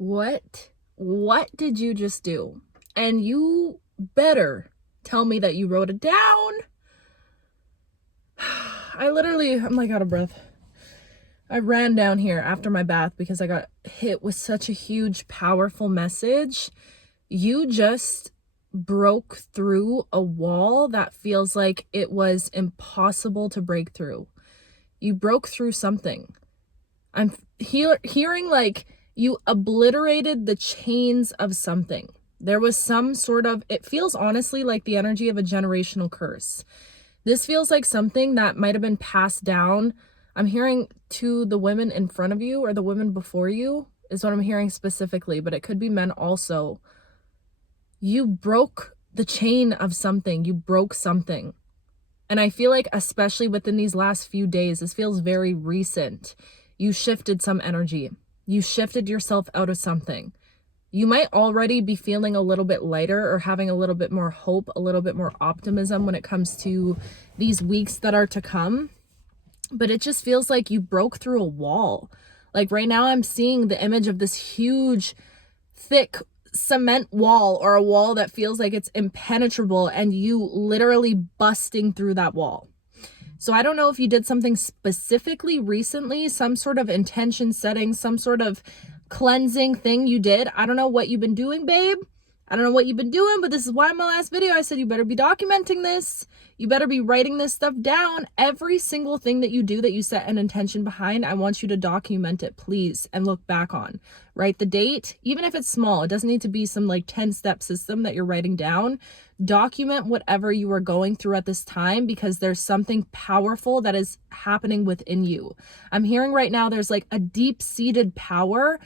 What did you just do? And you better tell me that you wrote it down. I'm like out of breath. I ran down here after my bath because I got hit with such a huge, powerful message. You just broke through a wall that feels like it was impossible to break through. You broke through something. I'm hearing like you obliterated the chains of something. There was some sort of, it feels honestly like the energy of a generational curse. This feels like something that might have been passed down. I'm hearing to the women in front of you or the women before you is what I'm hearing specifically, but it could be men also. You broke the chain of something. You broke something. And I feel like especially within these last few days, this feels very recent. You shifted some energy. You shifted yourself out of something. You might already be feeling a little bit lighter or having a little bit more hope, a little bit more optimism when it comes to these weeks that are to come. But it just feels like you broke through a wall. Like right now I'm seeing the image of this huge, thick cement wall, or a wall that feels like it's impenetrable, and you literally busting through that wall. So I don't know if you did something specifically recently, some sort of intention setting, some sort of cleansing thing you did. I don't know what you've been doing, babe. I don't know what you've been doing, but this is why in my last video I said you better be documenting this. You better be writing this stuff down. Every single thing that you do that you set an intention behind, I want you to document it, please, and look back on. Write the date, even if it's small. It doesn't need to be some like 10-step system that you're writing down. Document whatever you are going through at this time, because there's something powerful that is happening within you. I'm hearing right now there's like a deep-seated power.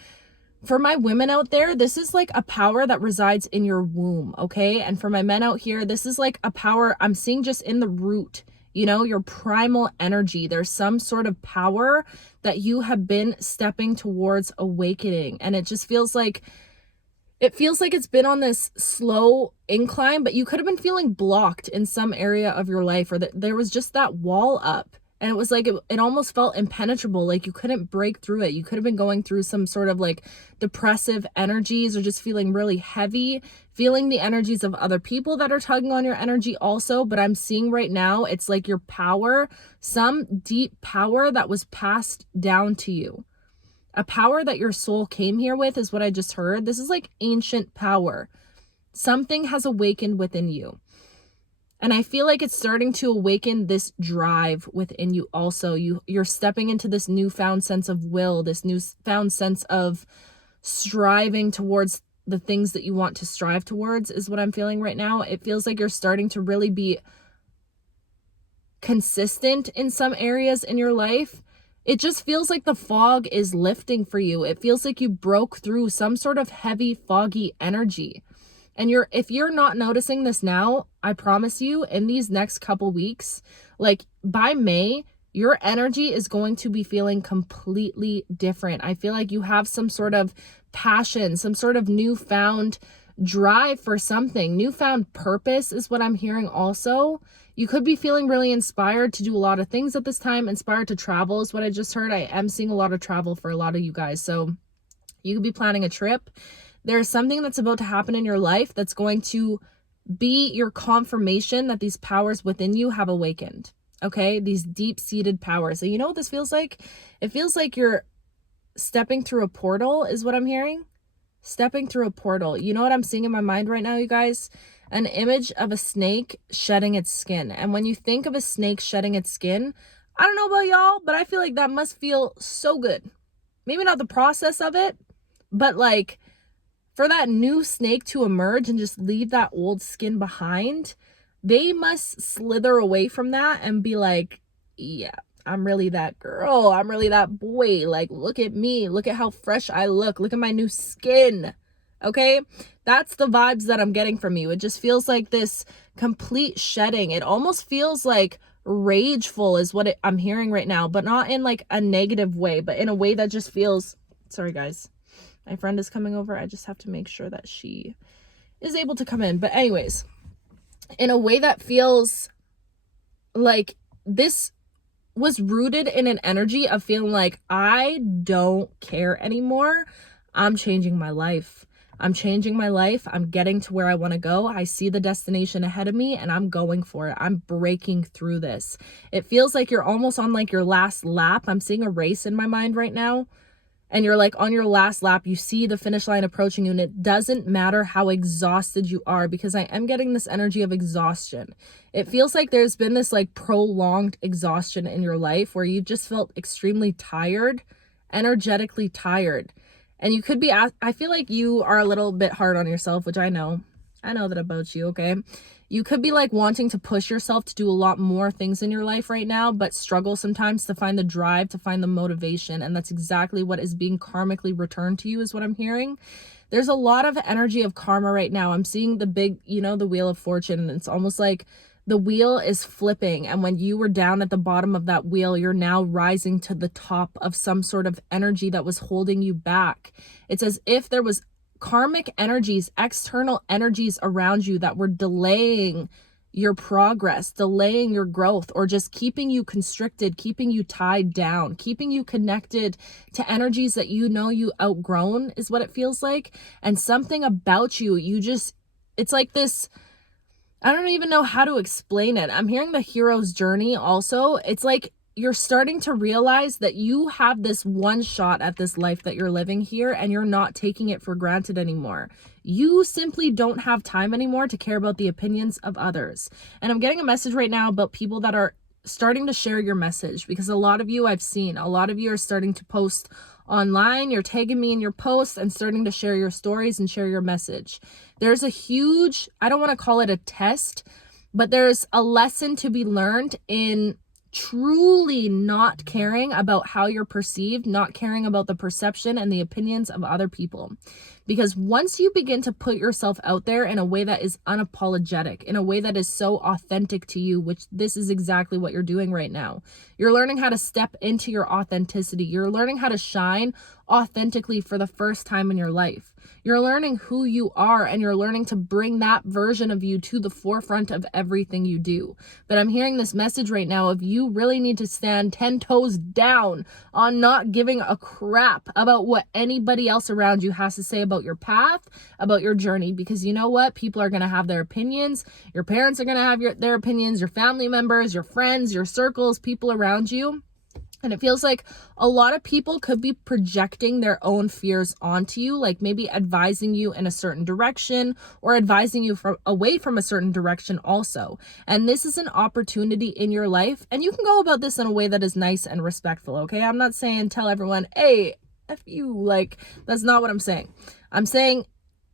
For my women out there, this is like a power that resides in your womb, okay? And for my men out here, this is like a power I'm seeing just in the root, you know, your primal energy. There's some sort of power that you have been stepping towards awakening. And it just feels like, it's been on this slow incline, but you could have been feeling blocked in some area of your life, or that there was just that wall up. And it was like, it almost felt impenetrable, like you couldn't break through it. You could have been going through some sort of like depressive energies, or just feeling really heavy, feeling the energies of other people that are tugging on your energy also. But I'm seeing right now, it's like your power, some deep power that was passed down to you. A power that your soul came here with is what I just heard. This is like ancient power. Something has awakened within you. And I feel like it's starting to awaken this drive within you also. You're stepping into this newfound sense of will, this newfound sense of striving towards the things that you want to strive towards is what I'm feeling right now. It feels like you're starting to really be consistent in some areas in your life. It just feels like the fog is lifting for you. It feels like you broke through some sort of heavy, foggy energy. And if you're not noticing this now, I promise you, in these next couple weeks, like by May, your energy is going to be feeling completely different. I feel like you have some sort of passion, some sort of newfound drive for something, newfound purpose is what I'm hearing also. You could be feeling really inspired to do a lot of things at this time. Inspired to travel is what I just heard. I am seeing a lot of travel for a lot of you guys. So you could be planning a trip. There's something that's about to happen in your life that's going to be your confirmation that these powers within you have awakened. Okay? These deep-seated powers. So you know what this feels like? It feels like you're stepping through a portal is what I'm hearing. Stepping through a portal. You know what I'm seeing in my mind right now, you guys? An image of a snake shedding its skin. And when you think of a snake shedding its skin, I don't know about y'all, but I feel like that must feel so good. Maybe not the process of it, but like for that new snake to emerge and just leave that old skin behind, they must slither away from that and be like, yeah, I'm really that girl. I'm really that boy. Like, look at me. Look at how fresh I look. Look at my new skin. Okay? That's the vibes that I'm getting from you. It just feels like this complete shedding. It almost feels like rageful is what I'm hearing right now, but not in like a negative way, but in a way that just feels, sorry guys. My friend is coming over. I just have to make sure that she is able to come in. But anyways, in a way that feels like this was rooted in an energy of feeling like I don't care anymore. I'm changing my life. I'm changing my life. I'm getting to where I want to go. I see the destination ahead of me and I'm going for it. I'm breaking through this. It feels like you're almost on like your last lap. I'm seeing a race in my mind right now. And you're like on your last lap, you see the finish line approaching you, and it doesn't matter how exhausted you are, because I am getting this energy of exhaustion. It feels like there's been this like prolonged exhaustion in your life where you've just felt extremely tired, energetically tired. And you could be, I feel like you are a little bit hard on yourself, which I know that about you, okay? You could be like wanting to push yourself to do a lot more things in your life right now, but struggle sometimes to find the drive, to find the motivation. And that's exactly what is being karmically returned to you, is what I'm hearing. There's a lot of energy of karma right now. I'm seeing the big, the Wheel of Fortune, and it's almost like the wheel is flipping. And when you were down at the bottom of that wheel, you're now rising to the top of some sort of energy that was holding you back. It's as if there was karmic energies, external energies around you that were delaying your progress, delaying your growth, or just keeping you constricted, keeping you tied down, keeping you connected to energies that you outgrown, is what it feels like. And something about you, it's like this, I don't even know how to explain it. I'm hearing the hero's journey also. It's like you're starting to realize that you have this one shot at this life that you're living here, and you're not taking it for granted anymore. You simply don't have time anymore to care about the opinions of others. And I'm getting a message right now about people that are starting to share your message, because a lot of you are starting to post online. You're tagging me in your posts and starting to share your stories and share your message. There's a huge, I don't want to call it a test, but there's a lesson to be learned in truly not caring about how you're perceived, not caring about the perception and the opinions of other people. Because once you begin to put yourself out there in a way that is unapologetic, in a way that is so authentic to you, which this is exactly what you're doing right now. You're learning how to step into your authenticity. You're learning how to shine authentically for the first time in your life. You're learning who you are, and you're learning to bring that version of you to the forefront of everything you do. But I'm hearing this message right now of you really need to stand 10 toes down on not giving a crap about what anybody else around you has to say about your path, about your journey. Because you know what? People are going to have their opinions. Your parents are going to have their opinions, your family members, your friends, your circles, people around you. And it feels like a lot of people could be projecting their own fears onto you, like maybe advising you in a certain direction or advising you away from a certain direction also. And this is an opportunity in your life. And you can go about this in a way that is nice and respectful, okay? I'm not saying tell everyone, hey, F you. Like, that's not what I'm saying. I'm saying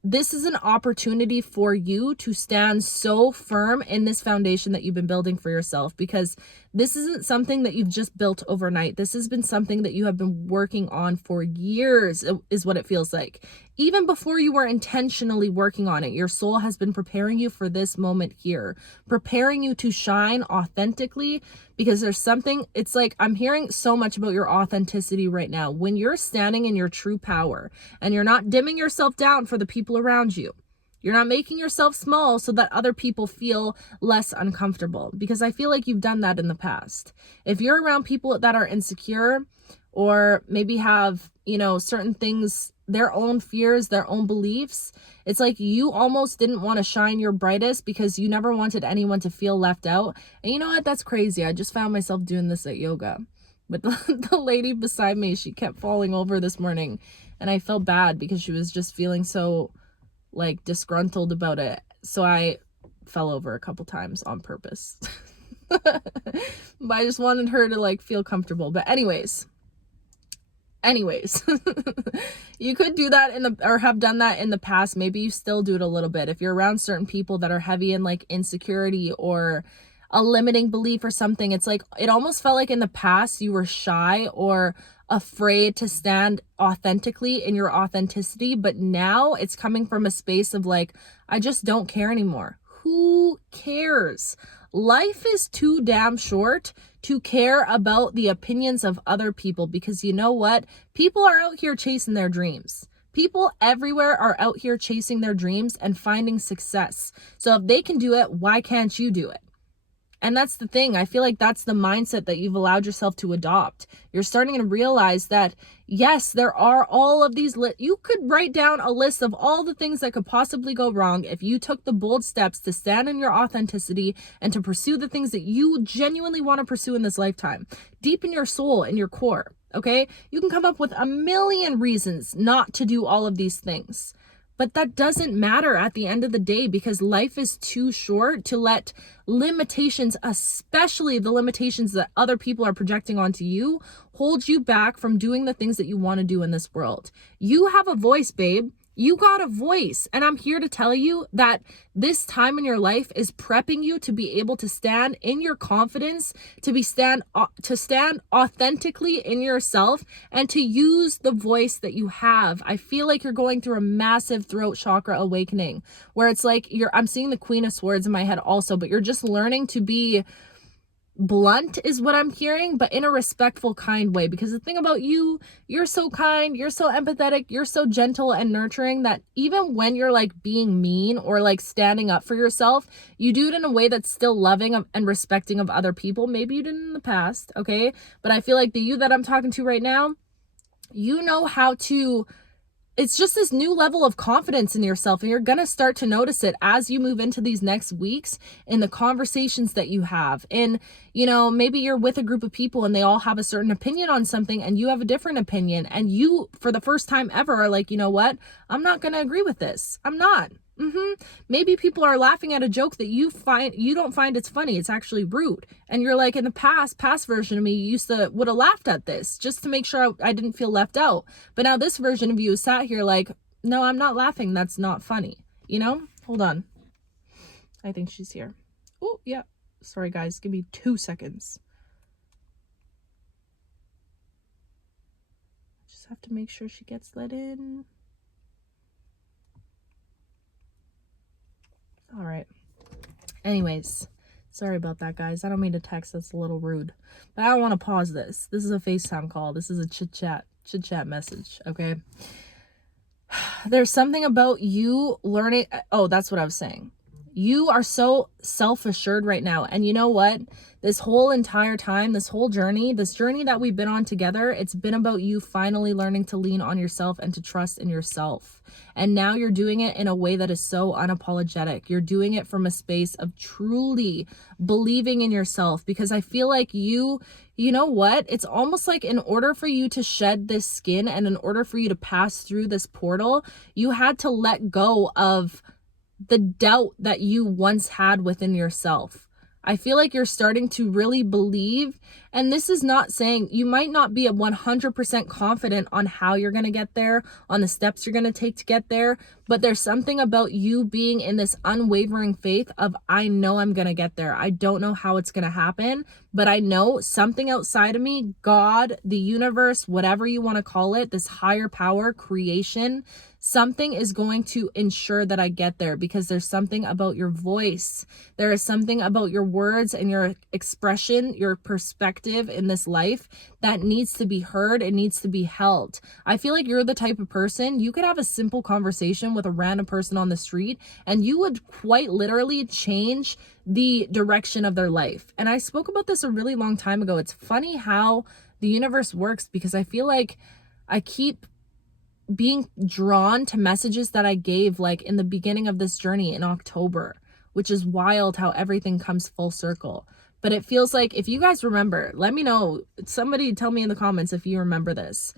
this is an opportunity for you to stand so firm in this foundation that you've been building for yourself, because this isn't something that you've just built overnight. This has been something that you have been working on for years, is what it feels like. Even before you were intentionally working on it, your soul has been preparing you for this moment here, preparing you to shine authentically, because there's something, it's like I'm hearing so much about your authenticity right now. When you're standing in your true power and you're not dimming yourself down for the people around you, you're not making yourself small so that other people feel less uncomfortable, because I feel like you've done that in the past. If you're around people that are insecure or maybe have, certain things, their own fears, their own beliefs, it's like you almost didn't want to shine your brightest because you never wanted anyone to feel left out. And you know what? That's crazy. I just found myself doing this at yoga. But the lady beside me, she kept falling over this morning, and I felt bad because she was just feeling so like disgruntled about it. So I fell over a couple times on purpose. But I just wanted her to like feel comfortable. But anyways, you could do that or have done that in the past. Maybe you still do it a little bit. If you're around certain people that are heavy in like insecurity or a limiting belief or something, it's like it almost felt like in the past you were shy or afraid to stand authentically in your authenticity, but now it's coming from a space of like, I just don't care anymore. Who cares? Life is too damn short to care about the opinions of other people, because you know what? People are out here chasing their dreams. People everywhere are out here chasing their dreams and finding success. So if they can do it, why can't you do it? And that's the thing. I feel like that's the mindset that you've allowed yourself to adopt. You're starting to realize that, yes, there are all of these, you could write down a list of all the things that could possibly go wrong if you took the bold steps to stand in your authenticity and to pursue the things that you genuinely want to pursue in this lifetime, deep in your soul and your core. Okay? You can come up with a million reasons not to do all of these things. But that doesn't matter at the end of the day, because life is too short to let limitations, especially the limitations that other people are projecting onto you, hold you back from doing the things that you want to do in this world. You have a voice, babe. You got a voice. And I'm here to tell you that this time in your life is prepping you to be able to stand in your confidence, to stand authentically in yourself, and to use the voice that you have. I feel like you're going through a massive throat chakra awakening, where it's like I'm seeing the Queen of Swords in my head also, but you're just learning to be blunt is what I'm hearing, but in a respectful, kind way. Because the thing about you, you're so kind, you're so empathetic, you're so gentle and nurturing that even when you're like being mean or like standing up for yourself, you do it in a way that's still loving and respecting of other people. Maybe you didn't in the past, okay? But I feel like the you that I'm talking to right now, you know how to, it's just this new level of confidence in yourself, and you're going to start to notice it as you move into these next weeks in the conversations that you have. And, you know, maybe you're with a group of people and they all have a certain opinion on something and you have a different opinion, and you, for the first time ever, are like, you know what? I'm not going to agree with this. I'm not. Maybe people are laughing at a joke that you don't find it's funny. It's actually rude. And you're like, in the past version of me would have laughed at this just to make sure I didn't feel left out. But now this version of you is sat here like, no, I'm not laughing. That's not funny. You know, hold on. I think she's here. Oh, yeah. Sorry, guys. Give me 2 seconds. Just have to make sure she gets let in. All right. Anyways, sorry about that, guys. I don't mean to text. That's a little rude. But I don't want to pause this. This is a FaceTime call. This is a chit-chat message, okay? There's something about you learning. Oh, that's what I was saying. You are so self-assured right now. And you know what? This whole entire time, this journey that we've been on together, it's been about you finally learning to lean on yourself and to trust in yourself. And now you're doing it in a way that is so unapologetic. You're doing it from a space of truly believing in yourself, because I feel like you know what? It's almost like in order for you to shed this skin and in order for you to pass through this portal, you had to let go of the doubt that you once had within yourself. I feel like you're starting to really believe, and this is not saying you might not be 100% confident on how you're going to get there, on the steps you're going to take to get there, but there's something about you being in this unwavering faith of, I know I'm going to get there. I don't know how it's going to happen, but I know something outside of me, God, the universe, whatever you want to call it, this higher power, creation, something is going to ensure that I get there, because there's something about your voice. There is something about your words and your expression, your perspective in this life that needs to be heard. It needs to be held. I feel like you're the type of person, you could have a simple conversation with a random person on the street and you would quite literally change the direction of their life. And I spoke about this a really long time ago. It's funny how the universe works, because I feel like I keep being drawn to messages that I gave like in the beginning of this journey in October, which is wild how everything comes full circle. But it feels like, if you guys remember, let me know. Somebody tell me in the comments if you remember this.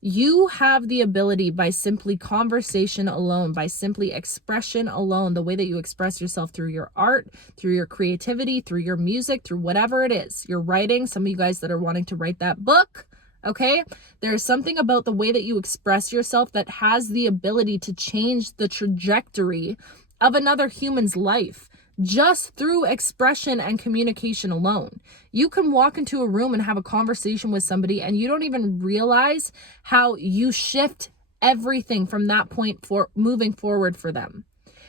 You have the ability, by simply conversation alone, by simply expression alone, the way that you express yourself through your art, through your creativity, through your music, through whatever it is, your writing, some of you guys that are wanting to write that book, okay? There's something about the way that you express yourself that has the ability to change the trajectory of another human's life just through expression and communication alone. You can walk into a room and have a conversation with somebody and you don't even realize how you shift everything from that point for moving forward for them.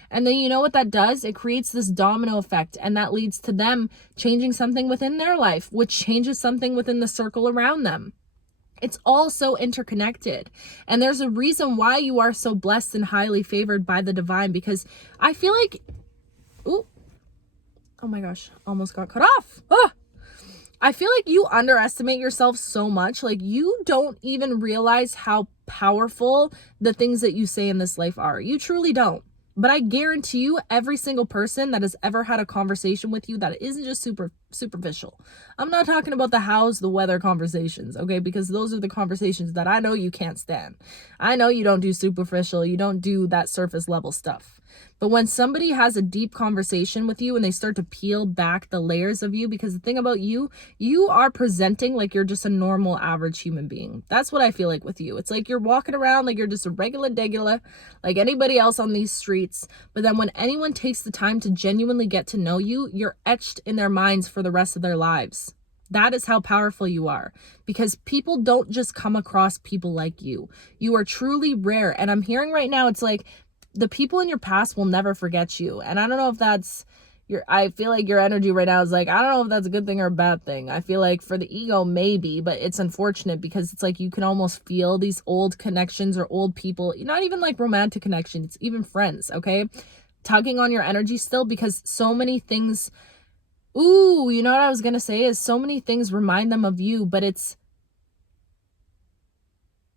And then you know what that does? It creates this domino effect, and that leads to them changing something within their life, which changes something within the circle around them. It's all so interconnected. And there's a reason why you are so blessed and highly favored by the divine, because I feel like, Oh my gosh, almost got cut off. Ah! I feel like you underestimate yourself so much. Like, you don't even realize how powerful the things that you say in this life are. You truly don't. But I guarantee you, every single person that has ever had a conversation with you that isn't just superficial. I'm not talking about the how's the weather conversations, okay? Because those are the conversations that I know you can't stand. I know you don't do superficial. You don't do that surface level stuff. But when somebody has a deep conversation with you and they start to peel back the layers of you, because the thing about you are presenting like you're just a normal average human being. That's what I feel like with you. It's like you're walking around like you're just a regular degular, like anybody else on these streets. But then when anyone takes the time to genuinely get to know you, you're etched in their minds for the rest of their lives. That is how powerful you are, because people don't just come across people like you. You are truly rare. And I'm hearing right now, it's like, the people in your past will never forget you. And I don't know if that's I feel like your energy right now is like, I don't know if that's a good thing or a bad thing. I feel like for the ego, maybe, but it's unfortunate because it's like you can almost feel these old connections or old people, not even like romantic connections, even friends, okay? Tugging on your energy still, because so many things, ooh, you know what I was going to say is so many things remind them of you, but it's,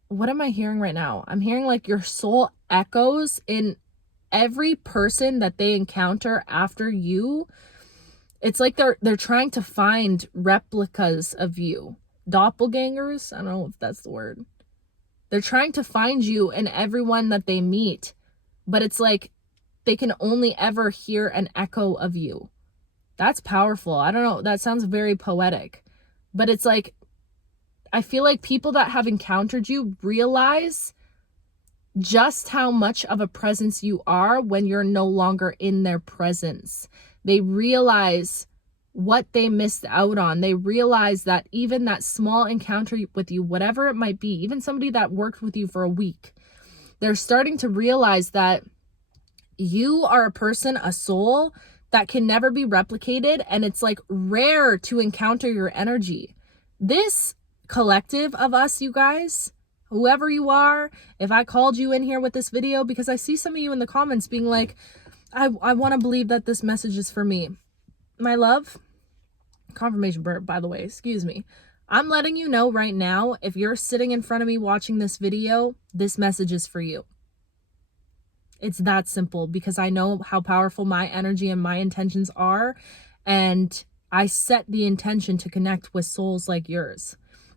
what am I hearing right now? I'm hearing like your soul echoes in every person that they encounter after you. It's like they're trying to find replicas of you. Doppelgangers? I don't know if that's the word. They're trying to find you in everyone that they meet. But it's like they can only ever hear an echo of you. That's powerful. I don't know. That sounds very poetic. But it's like, I feel like people that have encountered you realize just how much of a presence you are when you're no longer in their presence. They realize what they missed out on. They realize that even that small encounter with you, whatever it might be, even somebody that worked with you for a week, they're starting to realize that you are a person, a soul that can never be replicated. And it's like rare to encounter your energy. This collective of us, you guys, whoever you are, if I called you in here with this video, because I see some of you in the comments being like, I want to believe that this message is for me. My love, confirmation burp, by the way, excuse me. I'm letting you know right now, if you're sitting in front of me watching this video, this message is for you. It's that simple, because I know how powerful my energy and my intentions are. And I set the intention to connect with souls like yours.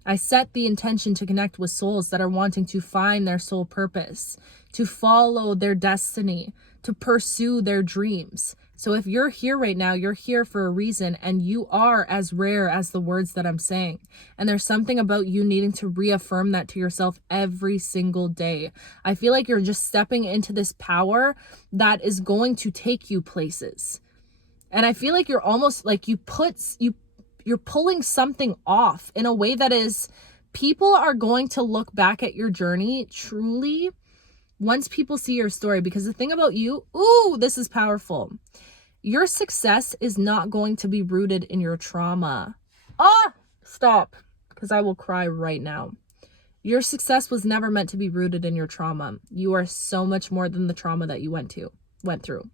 I set the intention to connect with souls that are wanting to find their soul purpose, to follow their destiny, to pursue their dreams. So if you're here right now, you're here for a reason, and you are as rare as the words that I'm saying. And there's something about you needing to reaffirm that to yourself every single day. I feel like you're just stepping into this power that is going to take you places. And I feel like you're almost like you're pulling something off in a way that is, people are going to look back at your journey truly once people see your story. Because the thing about you, ooh, this is powerful. Your success is not going to be rooted in your trauma. Stop, because I will cry right now. Your success was never meant to be rooted in your trauma. You are so much more than the trauma that you went through.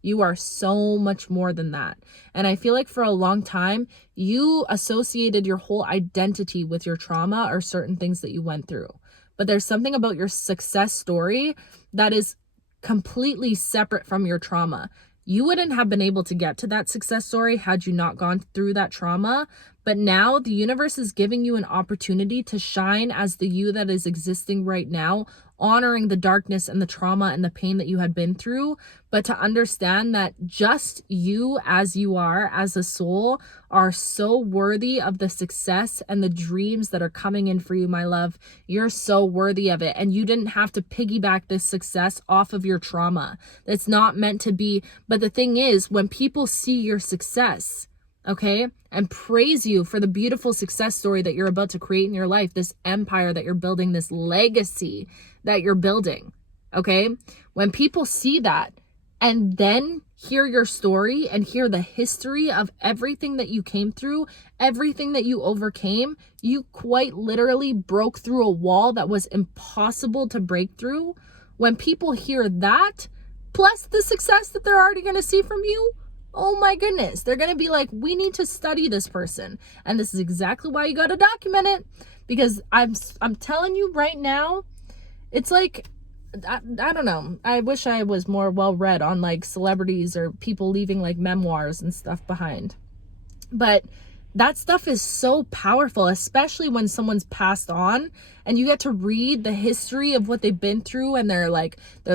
You are so much more than that. And I feel like for a long time, you associated your whole identity with your trauma or certain things that you went through. But there's something about your success story that is completely separate from your trauma. You wouldn't have been able to get to that success story had you not gone through that trauma. But now the universe is giving you an opportunity to shine as the you that is existing right now, honoring the darkness and the trauma and the pain that you had been through, but to understand that just you as you are, as a soul, are so worthy of the success and the dreams that are coming in for you, my love. You're so worthy of it. And you didn't have to piggyback this success off of your trauma. It's not meant to be. But the thing is, when people see your success, okay, and praise you for the beautiful success story that you're about to create in your life, this empire that you're building, this legacy that you're building, okay? When people see that and then hear your story and hear the history of everything that you came through, everything that you overcame, you quite literally broke through a wall that was impossible to break through. When people hear that, plus the success that they're already going to see from you, Oh my goodness. They're going to be like, we need to study this person. And this is exactly why you got to document it. Because I'm telling you right now, it's like, I don't know. I wish I was more well read on like celebrities or people leaving like memoirs and stuff behind. But that stuff is so powerful, especially when someone's passed on and you get to read the history of what they've been through and their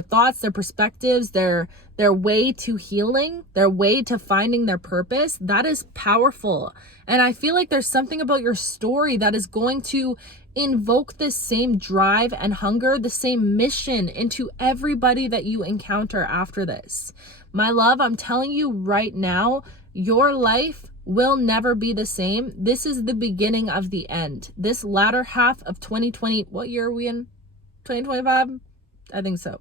thoughts, their perspectives, their way to healing, their way to finding their purpose. That is powerful. And I feel like there's something about your story that is going to invoke this same drive and hunger, the same mission into everybody that you encounter after this. My love, I'm telling you right now, your life will never be the same. This is the beginning of the end. This latter half of 2020, what year are we in? 2025? I think so.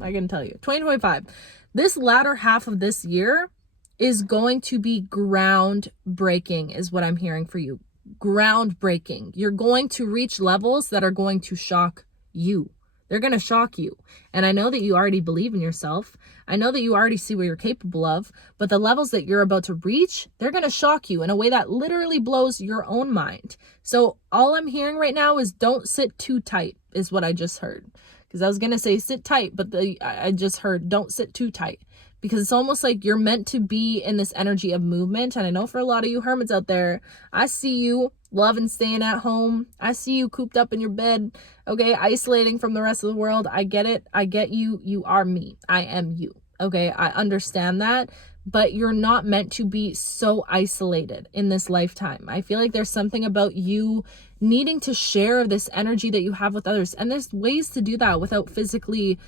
I can tell you. 2025. This latter half of this year is going to be groundbreaking, is what I'm hearing for you. Groundbreaking. You're going to reach levels that are going to shock you. They're going to shock you. And I know that you already believe in yourself. I know that you already see what you're capable of, but the levels that you're about to reach, they're going to shock you in a way that literally blows your own mind. So all I'm hearing right now is don't sit too tight, is what I just heard. Because I was going to say sit tight, but I just heard don't sit too tight. Because it's almost like you're meant to be in this energy of movement. And I know for a lot of you hermits out there, I see you loving staying at home. I see you cooped up in your bed, okay, isolating from the rest of the world. I get it. I get you. You are me. I am you. Okay, I understand that. But you're not meant to be so isolated in this lifetime. I feel like there's something about you needing to share this energy that you have with others. And there's ways to do that without physically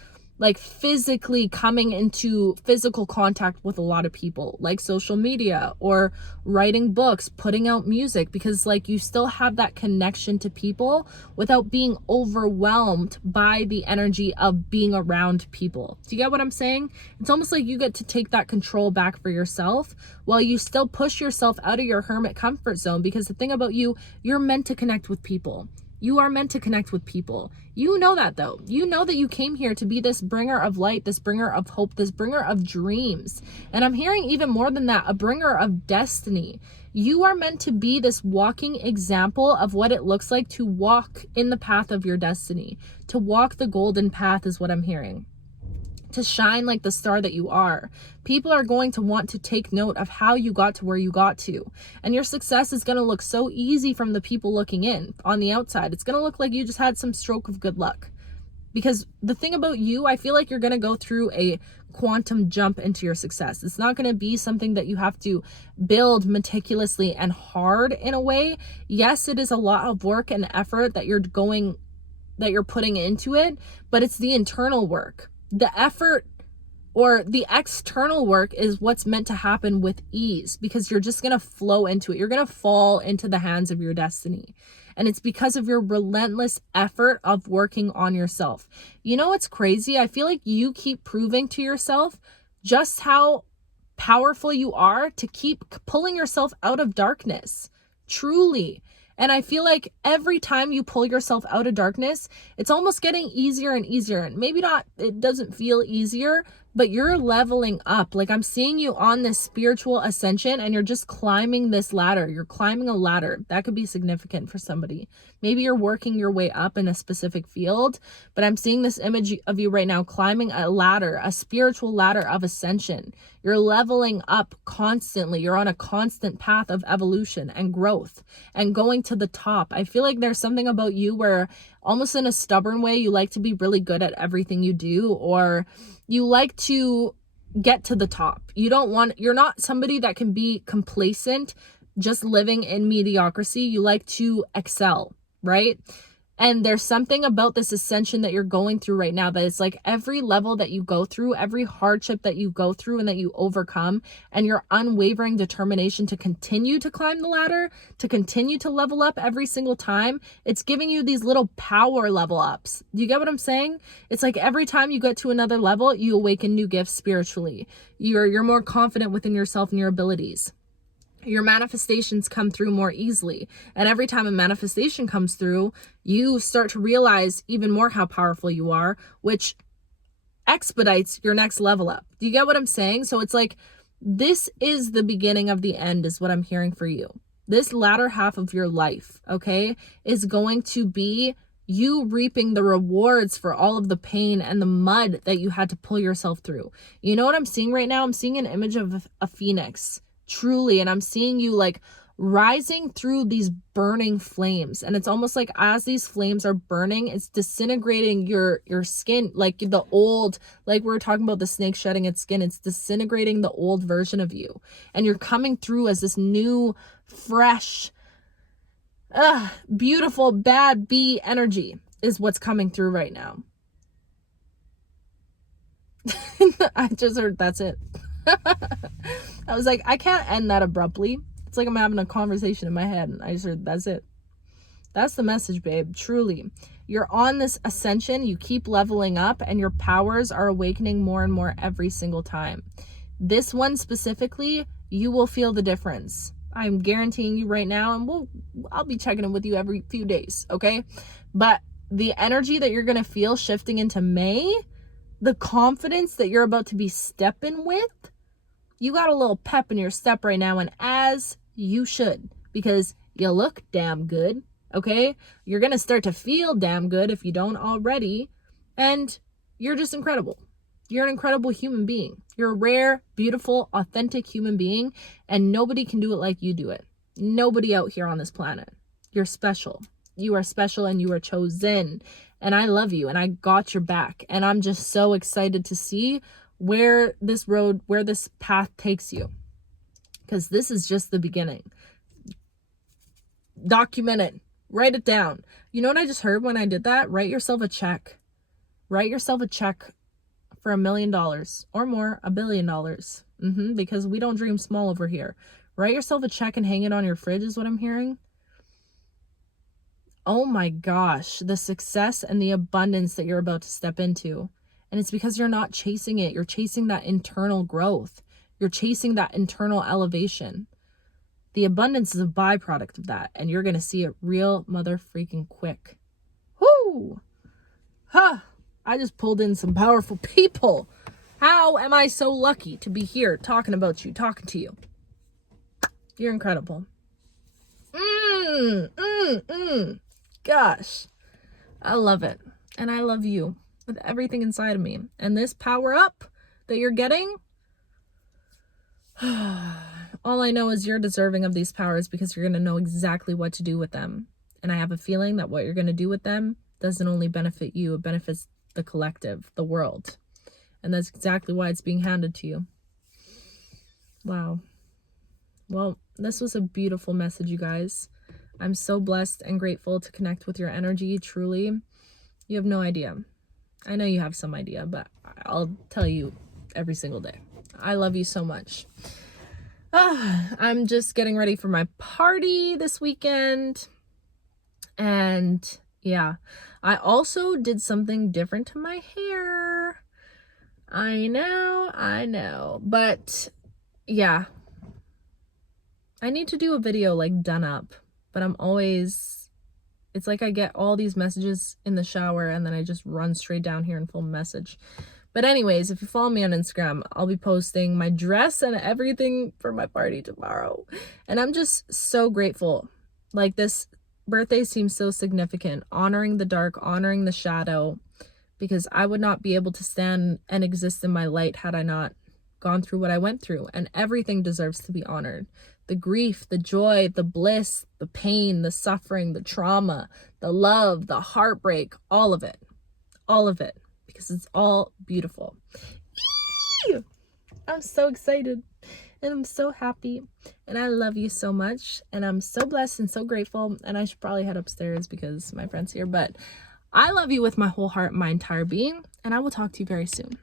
coming into physical contact with a lot of people, like social media or writing books, putting out music, because like you still have that connection to people without being overwhelmed by the energy of being around people. Do you get what I'm saying? It's almost like you get to take that control back for yourself while you still push yourself out of your hermit comfort zone, because the thing about you, you're meant to connect with people. You are meant to connect with people. You know that though. You know that you came here to be this bringer of light, this bringer of hope, this bringer of dreams. And I'm hearing even more than that, a bringer of destiny. You are meant to be this walking example of what it looks like to walk in the path of your destiny. To walk the golden path is what I'm hearing. To shine like the star that you are. People are going to want to take note of how you got to where you got to. And your success is going to look so easy from the people looking in on the outside. It's going to look like you just had some stroke of good luck. Because the thing about you, I feel like you're going to go through a quantum jump into your success. It's not going to be something that you have to build meticulously and hard in a way. Yes, it is a lot of work and effort that you're putting into it, but it's the internal work. The effort or the external work is what's meant to happen with ease, because you're just going to flow into it. You're going to fall into the hands of your destiny. And it's because of your relentless effort of working on yourself. You know what's crazy? I feel like you keep proving to yourself just how powerful you are to keep pulling yourself out of darkness. Truly. And I feel like every time you pull yourself out of darkness, it's almost getting easier and easier. And maybe not, it doesn't feel easier, but you're leveling up. Like I'm seeing you on this spiritual ascension and you're just climbing this ladder. You're climbing a ladder. That could be significant for somebody. Maybe you're working your way up in a specific field, but I'm seeing this image of you right now climbing a ladder, a spiritual ladder of ascension. You're leveling up constantly. You're on a constant path of evolution and growth and going to the top. I feel like there's something about you where almost in a stubborn way, you like to be really good at everything you do, or you like to get to the top. You're not somebody that can be complacent, just living in mediocrity. You like to excel, right? And there's something about this ascension that you're going through right now that it's like every level that you go through, every hardship that you go through and that you overcome, and your unwavering determination to continue to climb the ladder, to continue to level up every single time, it's giving you these little power level ups. Do you get what I'm saying? It's like every time you get to another level, you awaken new gifts spiritually. You're more confident within yourself and your abilities. Your manifestations come through more easily. And every time a manifestation comes through, you start to realize even more how powerful you are, which expedites your next level up. Do you get what I'm saying? So it's like This is the beginning of the end, is what I'm hearing for you. This latter half of your life, okay, is going to be you reaping the rewards for all of the pain and the mud that you had to pull yourself through. You know what I'm seeing right now? I'm seeing an image of a phoenix, truly, and I'm seeing you like rising through these burning flames, and it's almost like as these flames are burning, it's disintegrating your skin, like the old, like we were talking about the snake shedding its skin, it's disintegrating the old version of you, and you're coming through as this new, fresh, beautiful, bad bee energy is what's coming through right now. I just heard that's it. I was like, I can't end that abruptly. It's like I'm having a conversation in my head, and I just heard, that's it. That's the message, babe. Truly. You're on this ascension. You keep leveling up, and your powers are awakening more and more every single time. This one specifically, you will feel the difference. I'm guaranteeing you right now, and I'll be checking in with you every few days, okay? But the energy that you're going to feel shifting into May, the confidence that you're about to be stepping with, you got a little pep in your step right now, and as you should, because you look damn good, okay? You're going to start to feel damn good if you don't already, and you're just incredible. You're an incredible human being. You're a rare, beautiful, authentic human being, and nobody can do it like you do it. Nobody out here on this planet. You're special. You are special, and you are chosen, and I love you, and I got your back, and I'm just so excited to see where this path takes you, because this is just the beginning. Document it. Write it down. You know what I just heard when I did that? Write yourself a check. Write yourself a check for $1 million or more, $1 billion. Because we don't dream small over here. Write yourself a check and hang it on your fridge is what I'm hearing. Oh my gosh, the success and the abundance that you're about to step into. And it's because you're not chasing it. You're chasing that internal growth. You're chasing that internal elevation. The abundance is a byproduct of that. And you're going to see it real mother freaking quick. Whoo! Huh! I just pulled in some powerful people. How am I so lucky to be here talking about you, talking to you? You're incredible. Gosh. I love it. And I love you with everything inside of me. And this power up that you're getting, all I know is you're deserving of these powers, because you're going to know exactly what to do with them. And I have a feeling that what you're going to do with them doesn't only benefit you, it benefits the collective, the world. And that's exactly why it's being handed to you. Wow. Well, this was a beautiful message, you guys. I'm so blessed and grateful to connect with your energy, truly. You have no idea. I know you have some idea, but I'll tell you every single day. I love you so much. I'm just getting ready for my party this weekend. And yeah, I also did something different to my hair. I know. But yeah, I need to do a video like done up. But it's like I get all these messages in the shower and then I just run straight down here and film a message. But anyways, if you follow me on Instagram, I'll be posting my dress and everything for my party tomorrow. And I'm just so grateful. Like, this birthday seems so significant. Honoring the dark, honoring the shadow. Because I would not be able to stand and exist in my light had I not gone through what I went through. And everything deserves to be honored. The grief, the joy, the bliss, the pain, the suffering, the trauma, the love, the heartbreak, all of it. All of it. Because it's all beautiful. Eee! I'm so excited. And I'm so happy. And I love you so much. And I'm so blessed and so grateful. And I should probably head upstairs because my friend's here. But I love you with my whole heart, my entire being. And I will talk to you very soon.